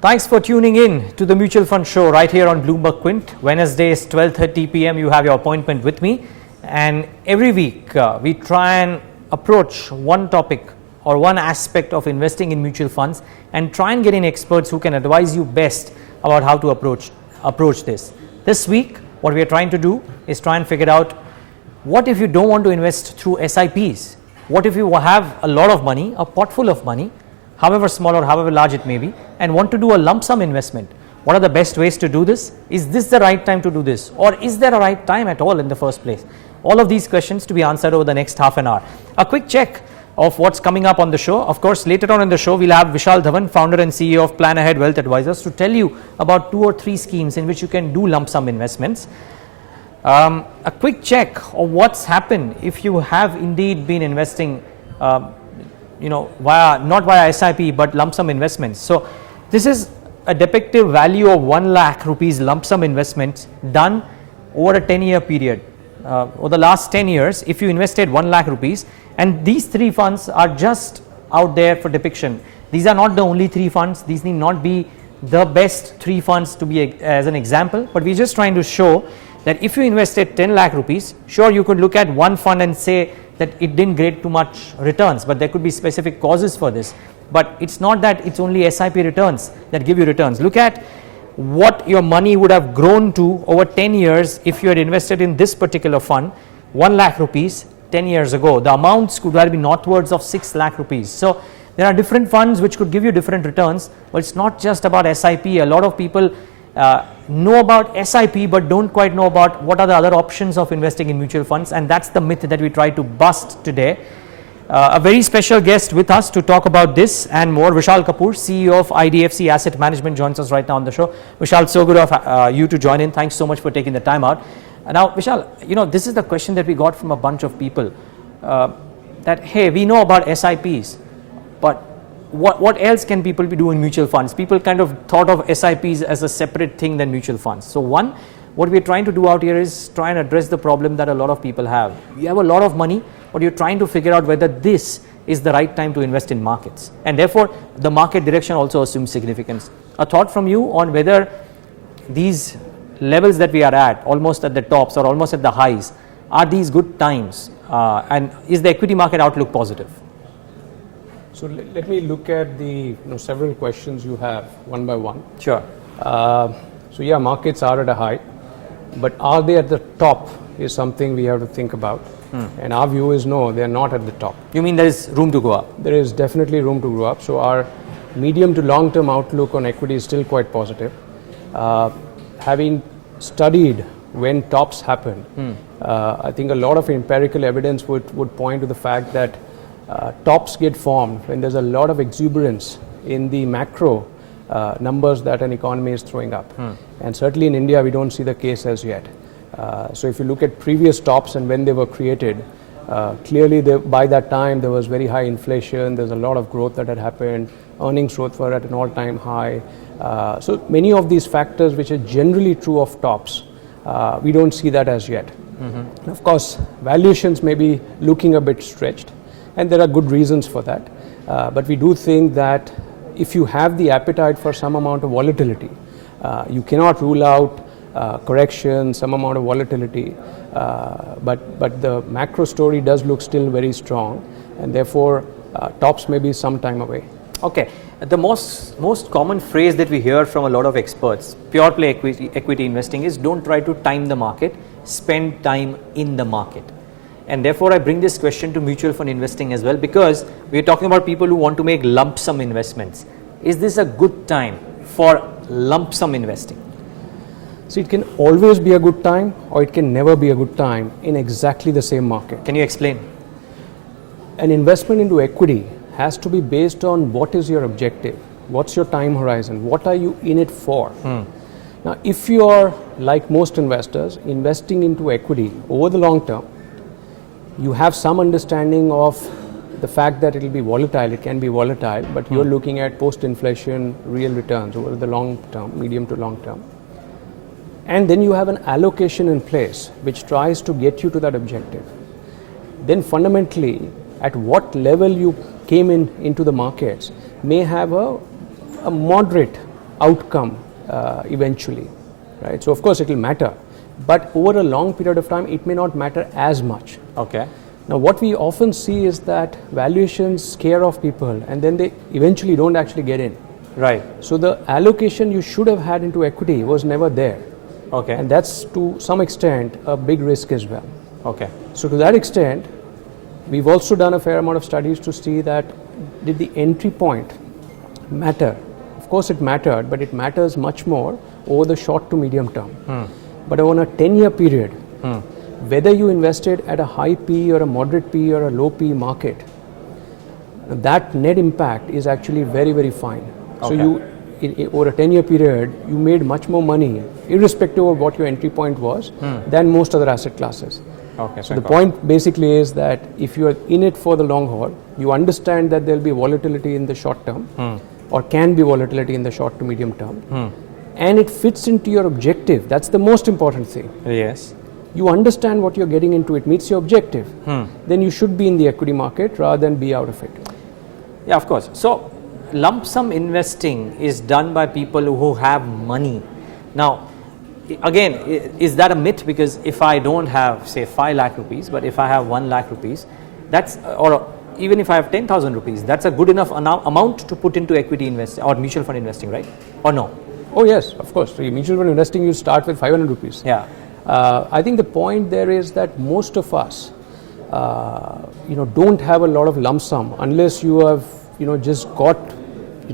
Thanks for tuning in to the Mutual Fund Show right here on BloombergQuint. Wednesdays 12:30 p.m. you have your appointment with me, and every week we try and approach one topic or one aspect of investing in mutual funds and try and get in experts who can advise you best about how to approach this. This week what we are trying to do is try and figure out what if you don't want to invest through SIPs. What if you have a lot of money, a pot full of money, however small or however large it may be, and want to do a lump sum investment? What are the best ways to do this? Is this the right time to do this, or is there a right time at all in the first place? All of these questions to be answered over the next half an hour. A quick check of what's coming up on the show. Of course, later on in the show we'll have Vishal Dhawan, founder and CEO of Plan Ahead Wealth Advisors, to tell you about 2 or 3 schemes in which you can do lump sum investments. A quick check of what's happened if you have indeed been investing not via SIP but lump sum investments. So this is a depictive value of 1 lakh rupees lump sum investments done over a 10-year period. Over the last 10 years, if you invested 1 lakh rupees, and these 3 funds are just out there for depiction. These are not the only 3 funds. These need not be the best 3 funds to be as an example, but we're just trying to show that if you invested 10 lakh rupees, sure, you could look at one fund and say that it didn't get too much returns, but there could be specific causes for this. But it's not that it's only SIP returns that give you returns. Look at what your money would have grown to over 10 years if you had invested in this particular fund. 1 lakh rupees 10 years ago, the amounts could have been northwards of 6 lakh rupees. So there are different funds which could give you different returns, but it's not just about SIP. A lot of people know about SIP but don't quite know about what are the other options of investing in mutual funds, and that's the myth that we try to bust today. A very special guest with us to talk about this and more, Vishal Kapoor, CEO of IDFC Asset Management, joins us right now on the show. Vishal, so good of you to join in. Thanks so much for taking the time out. Now Vishal, this is the question that we got from a bunch of people, that hey, we know about SIPs, but what else can people be doing in mutual funds? People kind of thought of SIPs as a separate thing than mutual funds. So one, what we're trying to do out here is try and address the problem that a lot of people have. You have a lot of money, but you're trying to figure out whether this is the right time to invest in markets, and therefore the market direction also assumes significance. A thought from you on whether these levels that we are at, almost at the tops or almost at the highs, are these good times, and is the equity market outlook positive? So let me look at the several questions you have one by one. Sure. So yeah, markets are at a high, but are they at the top is something we have to think about. And our view is no, they are not at the top. You mean there is room to go up? There is definitely room to go up. So our medium to long term outlook on equity is still quite positive. Having studied when tops happen, I think a lot of empirical evidence would point to the fact that tops get formed when there's a lot of exuberance in the macro numbers that an economy is throwing up. And certainly in India, we don't see the case as yet. So if you look at previous tops and when they were created, clearly by that time there was very high inflation, there's a lot of growth that had happened, earnings growth were at an all-time high. So many of these factors which are generally true of tops, we don't see that as yet. Of course, valuations may be looking a bit stretched, and there are good reasons for that. But we do think that if you have the appetite for some amount of volatility, you cannot rule out correction, some amount of volatility, but the macro story does look still very strong, and therefore tops may be some time away. Okay, the most common phrase that we hear from a lot of experts, pure play equity investing, is don't try to time the market, spend time in the market. And therefore I bring this question to mutual fund investing as well, because we are talking about people who want to make lump sum investments. Is this a good time for lump sum investing? So it can always be a good time, or it can never be a good time in exactly the same market. Can you explain? An investment into equity has to be based on what is your objective, what's your time horizon, what are you in it for. Now if you are, like most investors, investing into equity over the long term, you have some understanding of the fact that it will be volatile, it can be volatile, but you're looking at post-inflation real returns over the long term, medium to long term. And then you have an allocation in place which tries to get you to that objective. Then fundamentally, at what level you came into the markets may have a moderate outcome eventually, right? So of course it will matter, but over a long period of time it may not matter as much. Okay. Now what we often see is that valuations scare off people and then they eventually don't actually get in. Right. So the allocation you should have had into equity was never there. Okay. And that's to some extent a big risk as well. Okay. So to that extent, we've also done a fair amount of studies to see that did the entry point matter? Of course it mattered, but it matters much more over the short to medium term. But on a 10-year period, whether you invested at a high P or a moderate P or a low P market, that net impact is actually very, very fine. Okay. So you, over a 10-year period, you made much more money, irrespective of what your entry point was, than most other asset classes. Okay. So the point basically is that if you are in it for the long haul, you understand that there will be volatility in the short term, or can be volatility in the short to medium term, and it fits into your objective. That's the most important thing. Yes. You understand what you're getting into, it meets your objective, then you should be in the equity market rather than be out of it. Yeah, of course. So lump sum investing is done by people who have money. Now, again, is that a myth? Because if I don't have, say, 5 lakh rupees, but if I have 1 lakh rupees, that's, or even if I have 10,000 rupees, that's a good enough amount to put into equity investing or mutual fund investing, right? Or no? Oh yes, of course. So mutual fund investing, you start with 500 rupees. Yeah. I think the point there is that most of us, don't have a lot of lump sum unless you have, just got,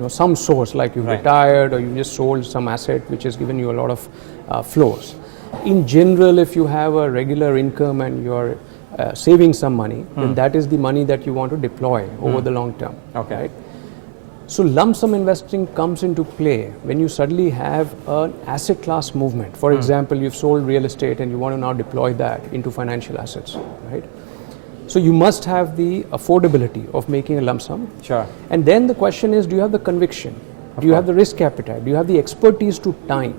some source like you've retired or you just sold some asset which has given you a lot of flows. In general, if you have a regular income and you're saving some money, then that is the money that you want to deploy over the long term. Okay. Right? So lump sum investing comes into play when you suddenly have an asset class movement. For example, you've sold real estate and you want to now deploy that into financial assets, right? So you must have the affordability of making a lump sum. Sure. And then the question is, do you have the conviction? Do you have the risk appetite? Do you have the expertise to time?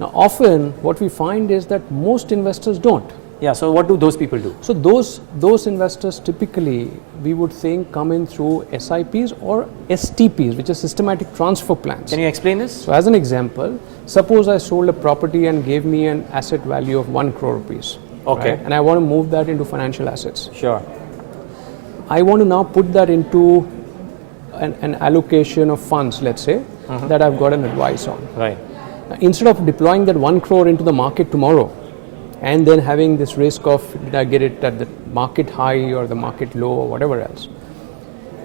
Now often what we find is that most investors don't. Yeah, so what do those people do? So those investors typically, we would think, come in through SIPs or STPs, which are systematic transfer plans. Can you explain this? So as an example, suppose I sold a property and gave me an asset value of 1 crore rupees. Okay. Right? And I want to move that into financial assets. Sure. I want to now put that into an allocation of funds, let's say, that I've got an advice on. Right. Now, instead of deploying that 1 crore into the market tomorrow, and then having this risk of did I get it at the market high or the market low or whatever else,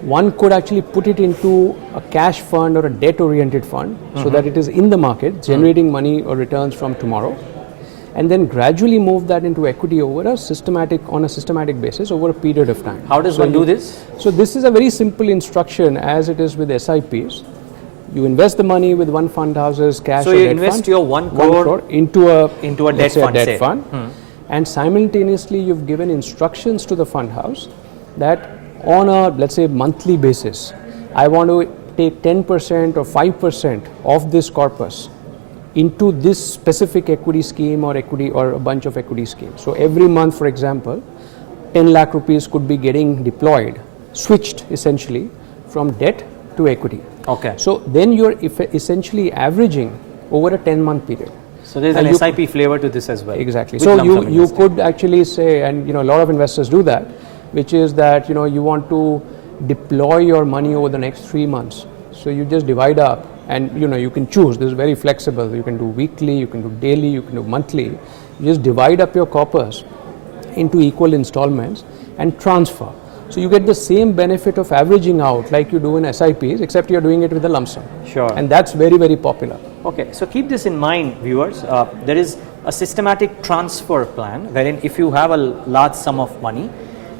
one could actually put it into a cash fund or a debt oriented fund so that it is in the market generating money or returns from tomorrow, and then gradually move that into equity on a systematic basis over a period of time. How does one do this? So this is a very simple instruction as it is with SIPs. You invest the money with one fund house's cash. So or you debt invest fund, your 1 crore into a debt fund, debt fund. And simultaneously you've given instructions to the fund house that on a, let's say, monthly basis, I want to take 10% or 5% of this corpus into this specific equity scheme or a bunch of equity schemes. So every month, for example, 10 lakh rupees could be getting deployed, switched essentially from debt to equity. Okay. So then you're essentially averaging over a 10-month period. So there's an SIP flavor to this as well. Exactly. So you could actually say, and a lot of investors do that, which is that you want to deploy your money over the next 3 months. So you just divide up, and you can choose. This is very flexible. You can do weekly, you can do daily, you can do monthly. You just divide up your corpus into equal installments and transfer. So you get the same benefit of averaging out like you do in SIPs, except you're doing it with a lump sum. Sure. And that's very, very popular. Okay, so keep this in mind, viewers. There is a systematic transfer plan wherein if you have a large sum of money,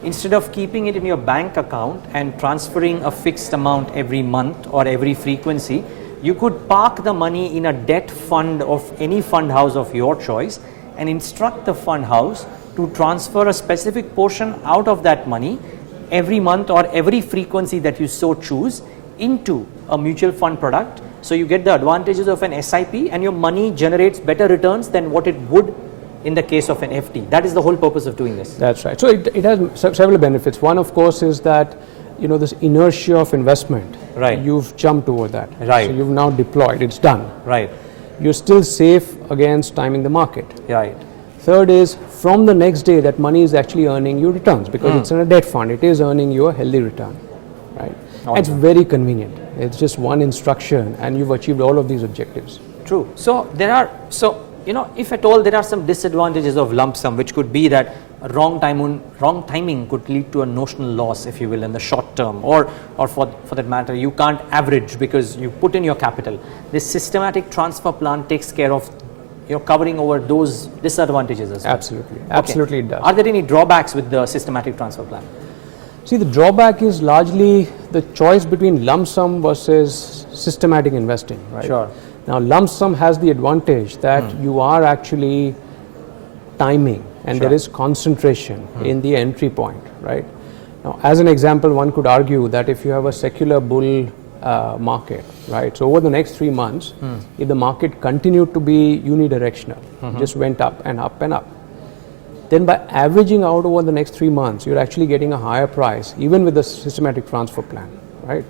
instead of keeping it in your bank account and transferring a fixed amount every month or every frequency, you could park the money in a debt fund of any fund house of your choice and instruct the fund house to transfer a specific portion out of that money every month or every frequency that you so choose into a mutual fund product. So you get the advantages of an SIP and your money generates better returns than what it would in the case of an FD. That is the whole purpose of doing this. That's right. So it has several benefits. One, of course, is that this inertia of investment, Right. you've jumped over that. Right. So you've now deployed, it's done. Right. You're still safe against timing the market. Right. Third is, from the next day, that money is actually earning you returns because it's in a debt fund. It is earning you a healthy return, right? Awesome. It's very convenient. It's just one instruction and you've achieved all of these objectives. True. So there are, if at all there are some disadvantages of lump sum, which could be that wrong timing could lead to a notional loss, if you will, in the short term, or for that matter, you can't average because you put in your capital. This systematic transfer plan takes care of covering over those disadvantages as well. Absolutely. Absolutely it does. Are there any drawbacks with the systematic transfer plan? See, the drawback is largely the choice between lump sum versus systematic investing, right? Sure. Now, lump sum has the advantage that you are actually timing and Sure. there is concentration in the entry point, right? Now, as an example, one could argue that if you have a secular bull market, right? So over the next 3 months, if the market continued to be unidirectional, just went up and up and up, then by averaging out over the next 3 months, you're actually getting a higher price, even with the systematic transfer plan, right?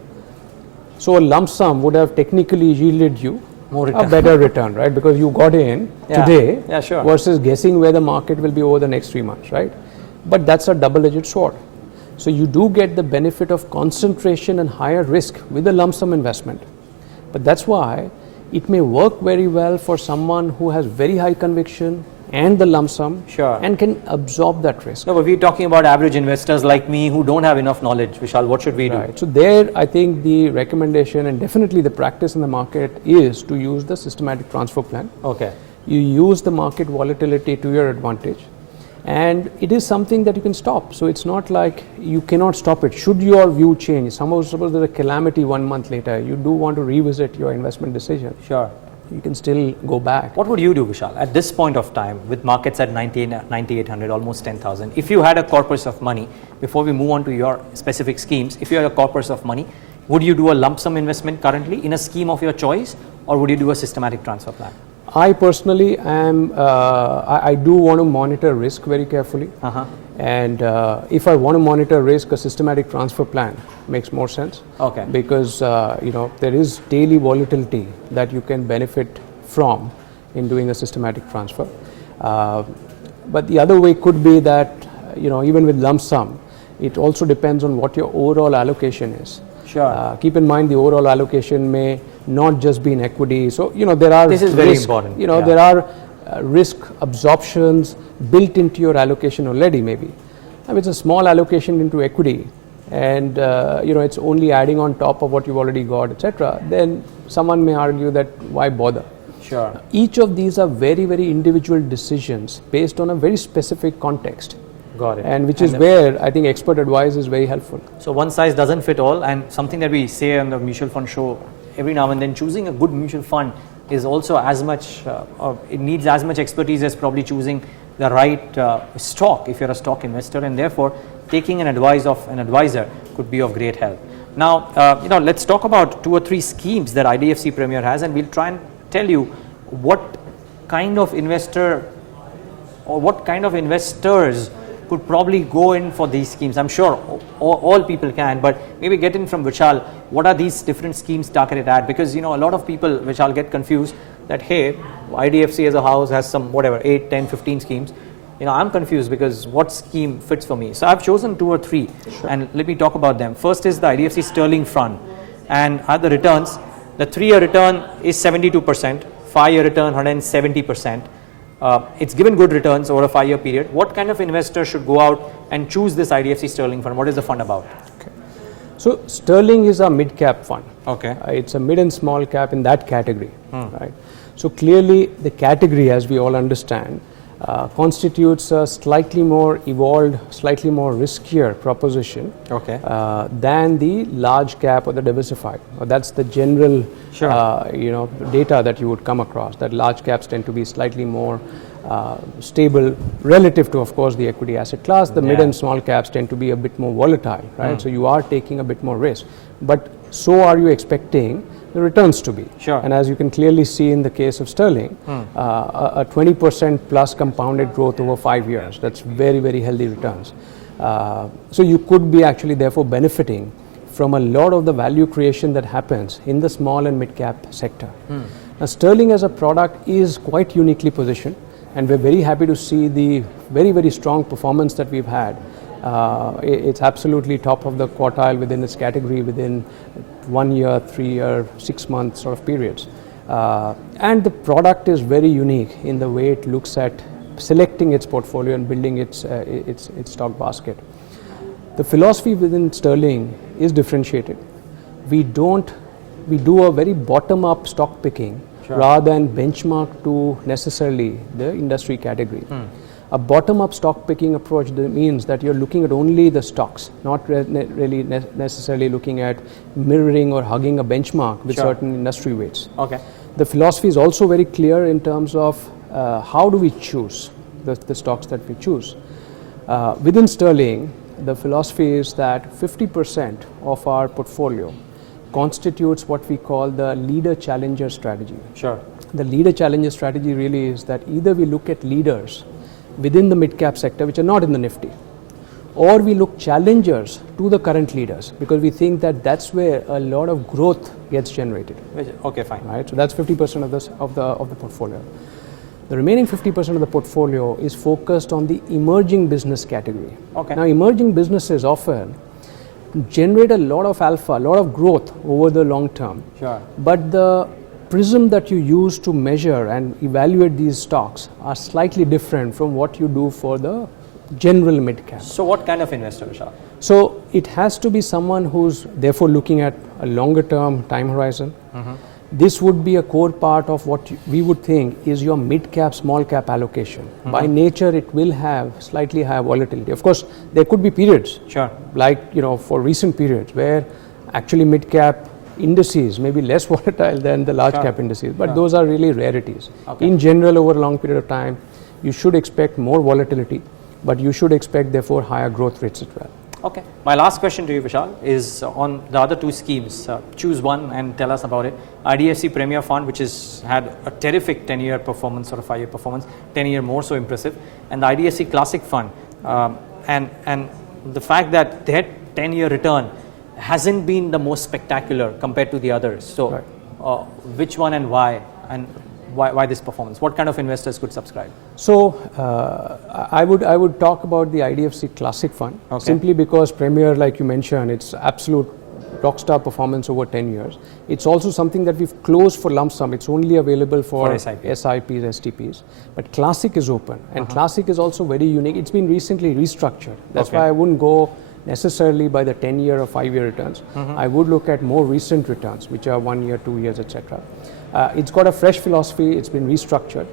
So a lump sum would have technically yielded you More a return. better return, right? Because you got in Yeah. today Yeah, sure. versus guessing where the market will be over the next 3 months, right? But that's a double-edged sword. So you do get the benefit of concentration and higher risk with a lump sum investment. But that's why it may work very well for someone who has very high conviction and the lump sum Sure. and can absorb that risk. No, but we're talking about average investors like me who don't have enough knowledge. Vishal, what should we do? Right. So there, I think the recommendation and definitely the practice in the market is to use the systematic transfer plan. Okay. You use the market volatility to your advantage, and it is something that you can stop. So it's not like you cannot stop it. Should your view change, suppose there's a calamity 1 month later, you do want to revisit your investment decision, Sure. you can still go back. What would you do, Vishal, at this point of time with markets at 9,800, almost 10,000? If you had a corpus of money, before we move on to your specific schemes, if you had a corpus of money, would you do a lump sum investment currently in a scheme of your choice, or would you do a systematic transfer plan? I personally am, I do want to monitor risk very carefully. And if I want to monitor risk, a systematic transfer plan makes more sense. Okay. Because there is daily volatility that you can benefit from in doing a systematic transfer. But the other way could be that even with lump sum, it also depends on what your overall allocation is. Sure. Keep in mind the overall allocation may not just be in equity. So there are This is very important. Yeah. There are risk absorptions built into your allocation already. Maybe I mean, it's a small allocation into equity, and it's only adding on top of what you've already got, etc. Then someone may argue that why bother? Sure. Each of these are very, very individual decisions based on a very specific context. Got it. And which is where I think expert advice is very helpful. So one size doesn't fit all, and something that we say on the mutual fund show every now and then, choosing a good mutual fund is also as much, it needs as much expertise as probably choosing the right stock if you're a stock investor, and therefore taking an advice of an advisor could be of great help. Now, let's talk about 2 or 3 schemes that IDFC Premier has, and we'll try and tell you what kind of investor or what kind of investors could probably go in for these schemes. I'm sure all people can, but maybe get in from Vishal, what are these different schemes targeted at? Because a lot of people, Vishal, get confused that, hey, IDFC as a house has some 8, 10, 15 schemes. I'm confused because what scheme fits for me? So I've chosen 2 or 3, and let me talk about them. First is the IDFC Sterling Fund, and at the returns, the 3-year return is 72%, 5-year return 170%. It's given good returns over a 5-year period. What kind of investor should go out and choose this IDFC Sterling Fund? What is the fund about? Okay. So Sterling is a mid-cap fund. Okay. It's a mid and small cap in that category, right? So clearly the category, as we all understand, constitutes a slightly more evolved, slightly more riskier proposition than the large cap or the diversified. That's the general data that you would come across, that large caps tend to be slightly more stable relative to, of course, the equity asset class. The mid and small caps tend to be a bit more volatile, right? So you are taking a bit more risk, but so are you expecting the returns to be. And as you can clearly see in the case of Sterling, a 20% plus compounded growth over 5 years. That's very, very healthy returns. So you could be actually therefore benefiting from a lot of the value creation that happens in the small and mid cap sector. Now Sterling as a product is quite uniquely positioned, and we're very happy to see the very, very strong performance that we've had. It's absolutely top of the quartile within its category within 1 year, 3 year, 6 month sort of periods. And the product is very unique in the way it looks at selecting its portfolio and building its stock basket. The philosophy within Sterling is differentiated. We do a very bottom-up stock picking rather than benchmark to necessarily the industry category. A bottom-up stock picking approach means that you're looking at only the stocks, not really necessarily looking at mirroring or hugging a benchmark with certain industry weights. Okay. The philosophy is also very clear in terms of how do we choose the stocks that we choose. Within Sterling, the philosophy is that 50% of our portfolio constitutes what we call the leader-challenger strategy. Sure. The leader-challenger strategy really is that either we look at leaders within the mid-cap sector which are not in the Nifty, or we look challengers to the current leaders, because we think that that's where a lot of growth gets generated. Okay, fine. Right? So that's 50% of the portfolio. The remaining 50% of the portfolio is focused on the emerging business category. Okay. Now, emerging businesses often generate a lot of alpha, a lot of growth over the long term. Sure. But the prism that you use to measure and evaluate these stocks are slightly different from what you do for the general mid cap. So what kind of investor, Vishal? So it has to be someone who's therefore looking at a longer term time horizon. This would be a core part of what we would think is your mid cap, small cap allocation. By nature, it will have slightly higher volatility. Of course, there could be periods, like for recent periods, where actually mid cap indices may be less volatile than the large cap indices, but those are really rarities. In general, over a long period of time, you should expect more volatility, but you should expect therefore higher growth rates as well. Okay. My last question to you, Vishal, is on the other two schemes. Choose one and tell us about it. IDFC Premier Fund, which has had a terrific 10-year performance or a 5-year performance, 10-year more so impressive, and the IDFC Classic Fund, and the fact that their 10-year return hasn't been the most spectacular compared to the others. So, which one and why? And why this performance? What kind of investors could subscribe? So I would talk about the IDFC Classic Fund, simply because Premier, like you mentioned, it's absolute rockstar performance over 10 years. It's also something that we've closed for lump sum. It's only available for SIPs, STPs. But Classic is open, and Classic is also very unique. It's been recently restructured. That's why I wouldn't go necessarily by the 10-year or 5-year returns. I would look at more recent returns, which are 1 year, 2 years, etc. It's got a fresh philosophy. It's been restructured.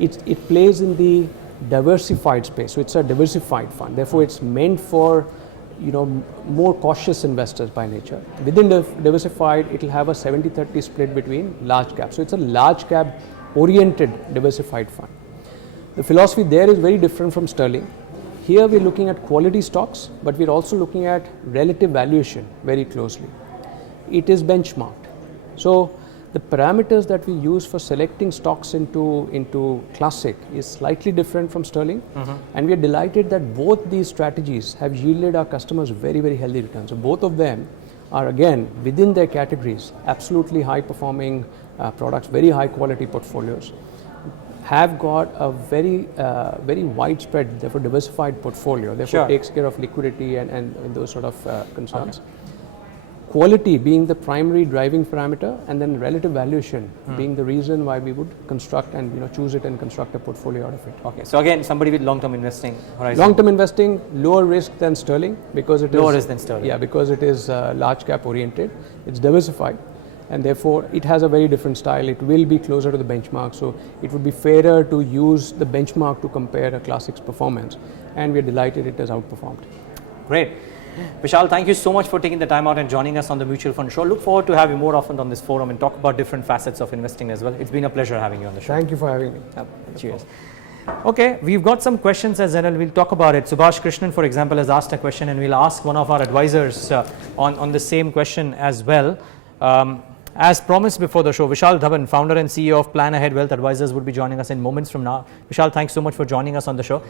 It plays in the diversified space. So it's a diversified fund. Therefore, it's meant for more cautious investors by nature. Within the diversified, it will have a 70-30 split between large cap. So it's a large cap oriented diversified fund. The philosophy there is very different from Sterling. Here we're looking at quality stocks, but we're also looking at relative valuation very closely. It is benchmarked. So the parameters that we use for selecting stocks into Classic is slightly different from Sterling, and we are delighted that both these strategies have yielded our customers very, very healthy returns. So both of them are again within their categories, absolutely high performing products, very high quality portfolios, have got a very widespread, therefore diversified portfolio, therefore takes care of liquidity and those sort of concerns. Quality being the primary driving parameter, and then relative valuation being the reason why we would construct and choose it and construct a portfolio out of it. Okay, so again, somebody with long-term investing horizon. Long-term investing, lower risk than Sterling because it is lower risk than Sterling. Yeah, because it is large cap oriented. It's diversified, and therefore it has a very different style. It will be closer to the benchmark, so it would be fairer to use the benchmark to compare a Classic's performance, and we are delighted it has outperformed. Great. Vishal, thank you so much for taking the time out and joining us on the Mutual Fund Show. Look forward to having you more often on this forum and talk about different facets of investing as well. It's been a pleasure having you on the show. Thank you for having me. Cheers. Okay, we've got some questions as well. We'll talk about it. Subhash Krishnan, for example, has asked a question, and we'll ask one of our advisors on the same question as well. As promised before the show, Vishal Dhawan, founder and CEO of Plan Ahead Wealth Advisors, would be joining us in moments from now. Vishal, thanks so much for joining us on the show.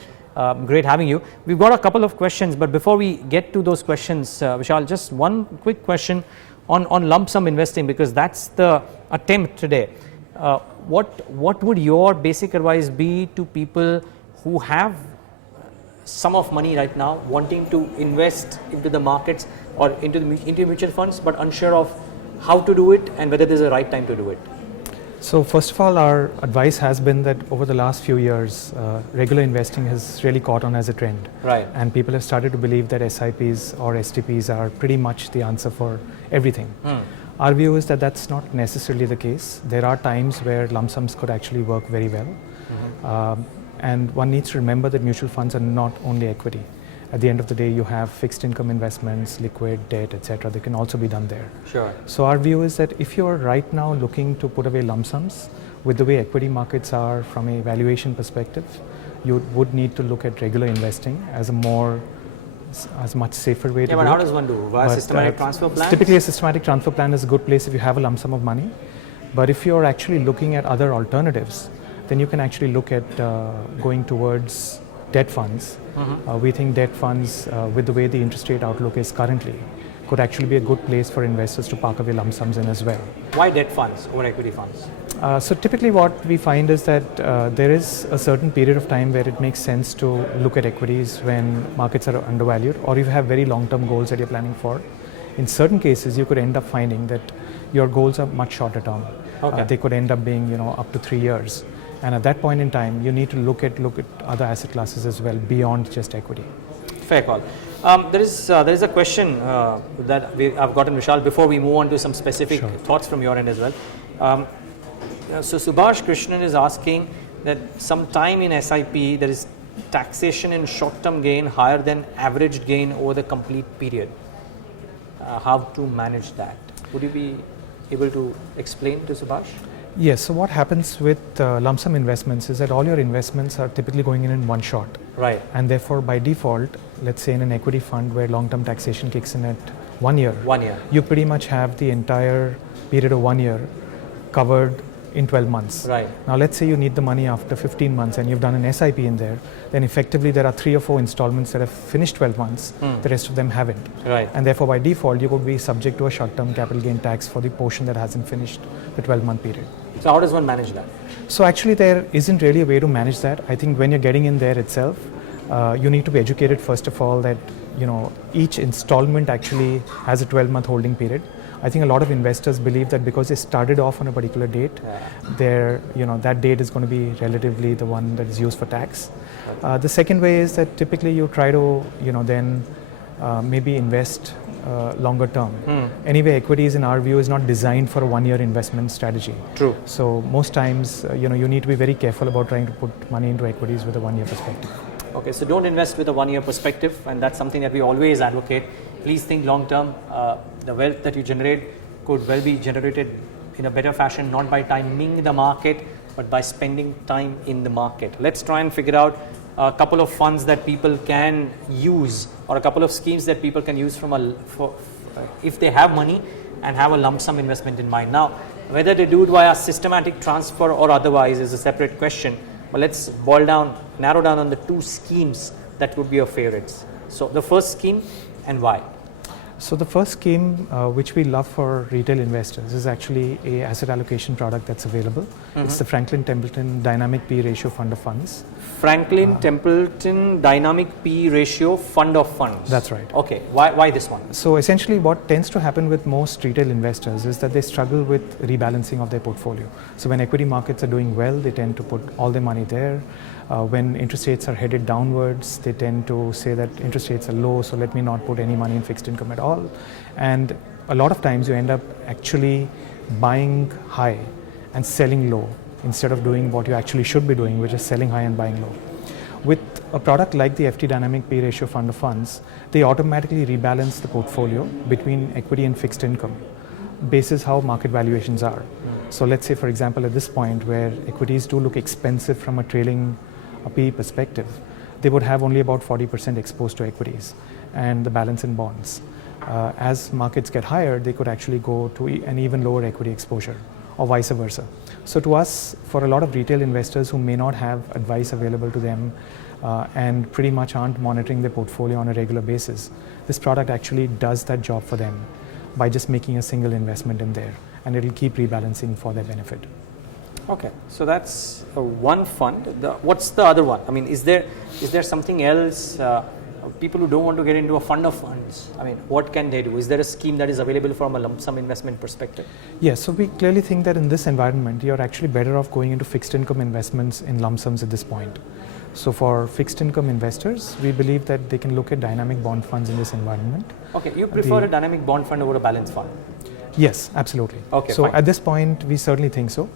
Great having you. We've got a couple of questions, but before we get to those questions, Vishal, just one quick question on lump sum investing, because that's the attempt today. What would your basic advice be to people who have sum of money right now wanting to invest into the markets or into mutual funds, but unsure of how to do it and whether there's a right time to do it? So first of all, our advice has been that over the last few years, regular investing has really caught on as a trend. Right. And people have started to believe that SIPs or STPs are pretty much the answer for everything. Our view is that that's not necessarily the case. There are times where lump sums could actually work very well. And one needs to remember that mutual funds are not only equity. At the end of the day, you have fixed income investments, liquid, debt, etc. They can also be done there. Sure. So our view is that if you're right now looking to put away lump sums, with the way equity markets are from a valuation perspective, you would need to look at regular investing as a much safer way to do it. Yeah, but how does one do? Via systematic transfer plans? Typically, a systematic transfer plan is a good place if you have a lump sum of money. But if you're actually looking at other alternatives, then you can actually look at going towards debt funds. We think debt funds, with the way the interest rate outlook is currently, could actually be a good place for investors to park away lump sums in as well. Why debt funds over equity funds? So typically what we find is that there is a certain period of time where it makes sense to look at equities when markets are undervalued, or if you have very long-term goals that you're planning for. In certain cases, you could end up finding that your goals are much shorter term. Okay. They could end up being, up to 3 years. And at that point in time, you need to look at other asset classes as well beyond just equity. Fair call. There is a question that I've gotten, Vishal, before we move on to some specific thoughts from your end as well. So Subhash Krishnan is asking that sometime in SIP there is taxation in short-term gain higher than average gain over the complete period. How to manage that? Would you be able to explain to Subhash? Yes, so what happens with lump sum investments is that all your investments are typically going in one shot. Right. And therefore, by default, let's say in an equity fund where long-term taxation kicks in at 1 year, you pretty much have the entire period of 1 year covered in 12 months. Right. Now, let's say you need the money after 15 months and you've done an SIP in there, then effectively there are 3 or 4 installments that have finished 12 months, the rest of them haven't. Right. And therefore, by default, you could be subject to a short-term capital gain tax for the portion that hasn't finished the 12-month period. So how does one manage that? So actually there isn't really a way to manage that. I think when you're getting in there itself, you need to be educated first of all that each installment actually has a 12-month holding period. I think a lot of investors believe that because they started off on a particular date, that date is going to be relatively the one that is used for tax. The second way is that typically you try to then maybe invest longer term. Anyway, equities in our view is not designed for a 1 year investment strategy. True. So most times you need to be very careful about trying to put money into equities with a 1 year perspective. Okay, so don't invest with a 1 year perspective, and that's something that we always advocate. Please think long term. The wealth that you generate could well be generated in a better fashion, not by timing the market, but by spending time in the market. Let's try and figure out a couple of funds that people can use, or a couple of schemes that people can use if they have money and have a lump sum investment in mind. Now, whether they do it via systematic transfer or otherwise is a separate question, but let's narrow down on the 2 schemes that would be your favorites. So the first scheme and why? So the first scheme, which we love for retail investors, is actually a asset allocation product that's available. It's the Franklin Templeton Dynamic P Ratio Fund of Funds. Franklin Templeton Dynamic P Ratio Fund of Funds. That's right. Okay, why this one? So essentially what tends to happen with most retail investors is that they struggle with rebalancing of their portfolio. So when equity markets are doing well, they tend to put all their money there. When interest rates are headed downwards, they tend to say that interest rates are low, so let me not put any money in fixed income at all. And a lot of times you end up actually buying high and selling low instead of doing what you actually should be doing, which is selling high and buying low. With a product like the FT Dynamic P Ratio Fund of Funds, they automatically rebalance the portfolio between equity and fixed income basis how market valuations are. So let's say, for example, at this point where equities do look expensive from a trailing PE perspective, they would have only about 40% exposed to equities and the balance in bonds. as markets get higher, they could actually go to an even lower equity exposure, or vice versa. So to us, for a lot of retail investors who may not have advice available to them and pretty much aren't monitoring their portfolio on a regular basis, this product actually does that job for them by just making a single investment in there, and it'll keep rebalancing for their benefit. Okay, so that's one fund. What's the other one? I mean, is there something else? People who don't want to get into a fund of funds, I mean, what can they do? Is there a scheme that is available from a lump sum investment perspective? Yes, so we clearly think that in this environment, you're actually better off going into fixed income investments in lump sums at this point. So for fixed income investors, we believe that they can look at dynamic bond funds in this environment. Okay, you prefer a dynamic bond fund over a balanced fund? Yes, absolutely. Okay, so fine. At this point, we certainly think so,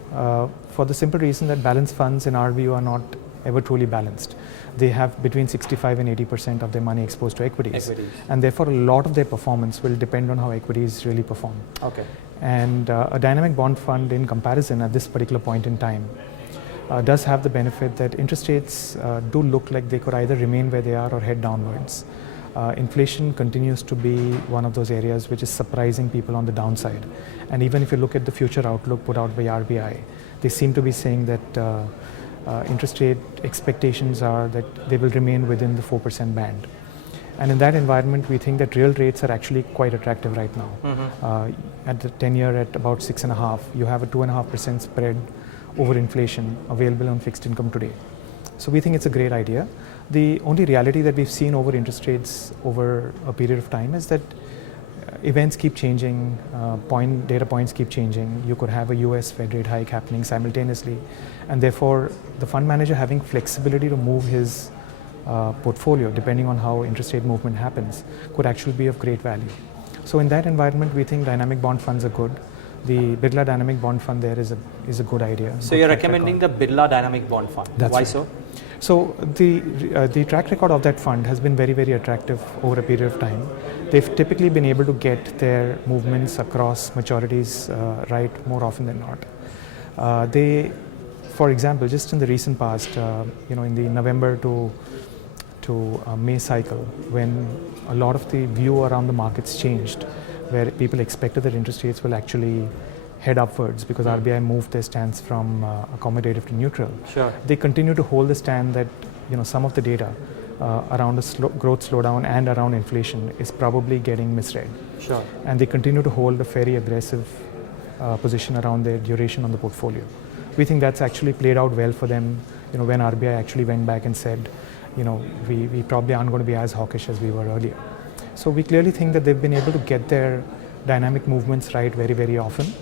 for the simple reason that balanced funds, in our view, are not ever truly balanced. They have between 65 and 80% of their money exposed to equities. And therefore a lot of their performance will depend on how equities really perform. Okay. And a dynamic bond fund, in comparison at this particular point in time, does have the benefit that interest rates do look like they could either remain where they are or head downwards. Inflation continues to be one of those areas which is surprising people on the downside. And even if you look at the future outlook put out by RBI, they seem to be saying that interest rate expectations are that they will remain within the 4% band. And in that environment, we think that real rates are actually quite attractive right now. At the 10-year at about 6.5, you have a 2.5% spread over inflation available on fixed income today. So we think it's a great idea. The only reality that we've seen over interest rates over a period of time is that events keep changing, data points keep changing. You could have a US Fed rate hike happening simultaneously, and therefore the fund manager having flexibility to move his portfolio depending on how interest rate movement happens could actually be of great value. So in that environment, we think dynamic bond funds are good. The Birla Dynamic Bond Fund there is a good idea. So you're recommending the Birla Dynamic Bond Fund. That's Why right. so? So the track record of that fund has been very, very attractive over a period of time. They've typically been able to get their movements across maturities right more often than not. They, for example, just in the recent past, in the November to May cycle, when a lot of the view around the markets changed, where people expected that interest rates will actually head upwards because RBI moved their stance from accommodative to neutral. Sure. They continue to hold the stand that some of the data around a growth slowdown and around inflation is probably getting misread. Sure. And they continue to hold a very aggressive position around their duration on the portfolio. We think that's actually played out well for them. When RBI actually went back and said, we probably aren't going to be as hawkish as we were earlier. So we clearly think that they've been able to get their dynamic movements right very, very often,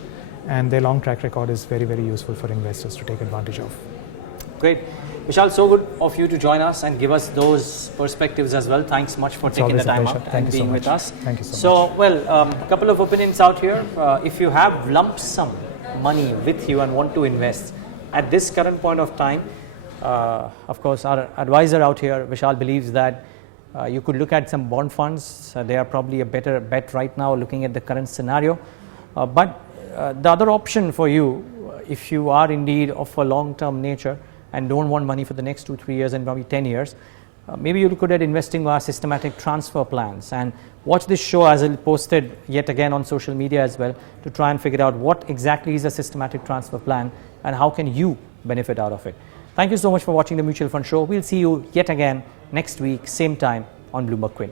and their long track record is very, very useful for investors to take advantage of. Great. Vishal, so good of you to join us and give us those perspectives as well. Thanks much for taking the time out and being with us. Thank you so much. Well, a couple of opinions out here. If you have lump sum money with you and want to invest at this current point of time, of course, our advisor out here, Vishal, believes that you could look at some bond funds. They are probably a better bet right now looking at the current scenario. But the other option for you, if you are indeed of a long-term nature and don't want money for the next 2-3 years and probably 10 years, maybe you look at investing via systematic transfer plans, and watch this show as it's posted yet again on social media as well to try and figure out what exactly is a systematic transfer plan and how can you benefit out of it. Thank you so much for watching the Mutual Fund Show. We'll see you yet again next week, same time on BloombergQuint.